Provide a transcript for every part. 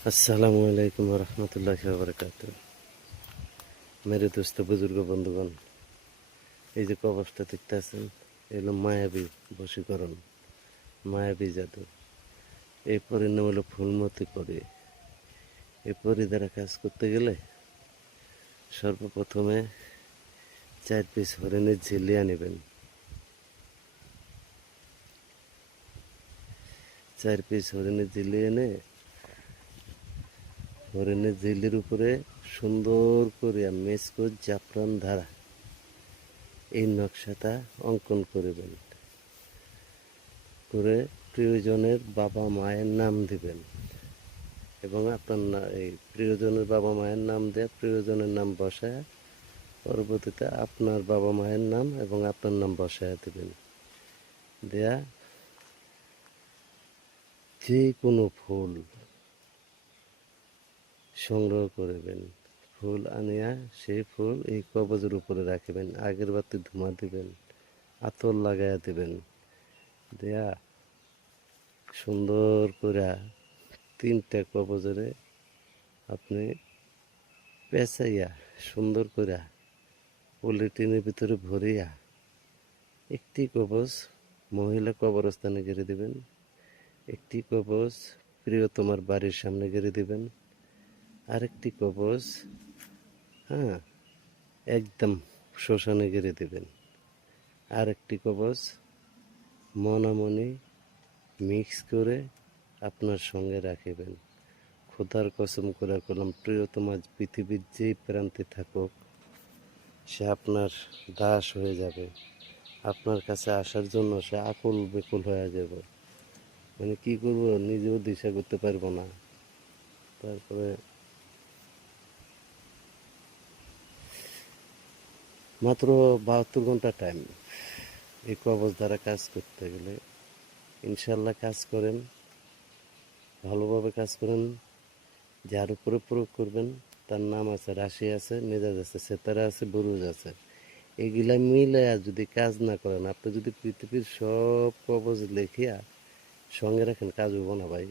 अस्सलामु अलैकुम वरहमतुल्लाहि वबरकातुह। मेरे दोस्त बुजुर्ग बंधुगण, এই যে কবরটা দেখতেছেন, এগুলো মায়াবী বশীকরণ, মায়াবী জাদু। এই পরীর নাম হলো ফুলমতি পরী। এই পরী দ্বারা কাজ করতে গেলে সর্বপ্রথমে 4 পিস হরিণের ঝিলিয়া নেবেন। 4 পিস হরিণের ঝিলিয়ে এনে হরিণের ঝিলির উপরে সুন্দর করে মেসকো জাফরান ধারা এই নকশাটা অঙ্কন করবেন। করে প্রিয়জনের বাবা মায়ের নাম দিবেন এবং আপনার এই প্রিয়জনের বাবা মায়ের নাম দিয়ে প্রিয়জনের নাম বসায় পরবর্তীতে আপনার বাবা মায়ের নাম এবং আপনার নাম বসায় দেবেন। দেয়া যে কোনো ফুল সংগ্রহ করবেন, ফুল আনিয়া সেই ফুল এই কবজের উপরে রাখবেন। আগের বাতি ধুমা দিবেন, আতর লাগাইয়া দিবেন। দেয়া সুন্দর করে 3টা কবজরে আপনি পেঁচাইয়া সুন্দর করে পলিথিনের ভিতরে ভরিয়া একটি কবজ মহিলা কবরস্থানে গেড়ে দিবেন, একটি কবজ প্রিয়তমার বাড়ির সামনে গেড়ে দিবেন, আরেকটি কবজ একদম শ্মশানে গেড়ে দিবেন, আরেকটি কবজ মনামনি মিক্স করে আপনার সঙ্গে রাখিবেন। খোদার কসম করে করলাম, প্রিয়তমা পৃথিবীর যেই প্রান্তে থাকুক সে আপনার দাস হয়ে যাবে। আপনার কাছে আসার জন্য সে আকুল বেকুল হয়ে যাবে। মানে কি করব নিজেও দিশা করতে পারবো না। তারপরে মাত্র 72 ঘন্টা টাইম এই কবজ দ্বারা কাজ করতে গেলে। ইনশাল্লাহ কাজ করেন, ভালোভাবে কাজ করেন। যার উপরে প্রয়োগ করবেন তার নাম আছে, রাশি আছে, মেজাজ আছে, সেতারা আছে, বুরুজ আছে। এগুলা মিলে যদি কাজ না করেন, আপনি যদি পৃথিবীর সব কবজ লেখিয়া সঙ্গে রাখেন, কাজ হবো না ভাই।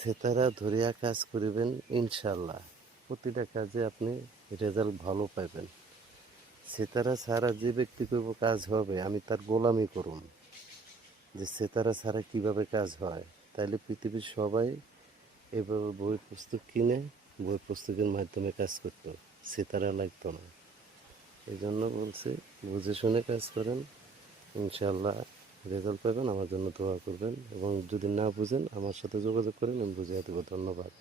সেতারা ধরিয়া কাজ করিবেন, ইনশাল্লাহ প্রতিটা কাজে আপনি রেজাল্ট ভালো পাইবেন। সেতারা ছাড়া যে ব্যক্তি করব কাজ হবে, আমি তার গোলামি করুন যে সেতারা ছাড়া কিভাবে কাজ হয়। তাইলে পৃথিবীর সবাই এভাবে বই পুস্তক কিনে বই পুস্তকের মাধ্যমে কাজ করতো, সেতারা লাগতো না। এই জন্য বলছি, বুঝে শুনে কাজ করেন, ইনশাল্লাহ রেজাল্ট পাবেন। আমার জন্য দোয়া করবেন এবং যদি না বুঝেন আমার সাথে যোগাযোগ করেন, আমি বুঝিয়ে দেবো। ধন্যবাদ।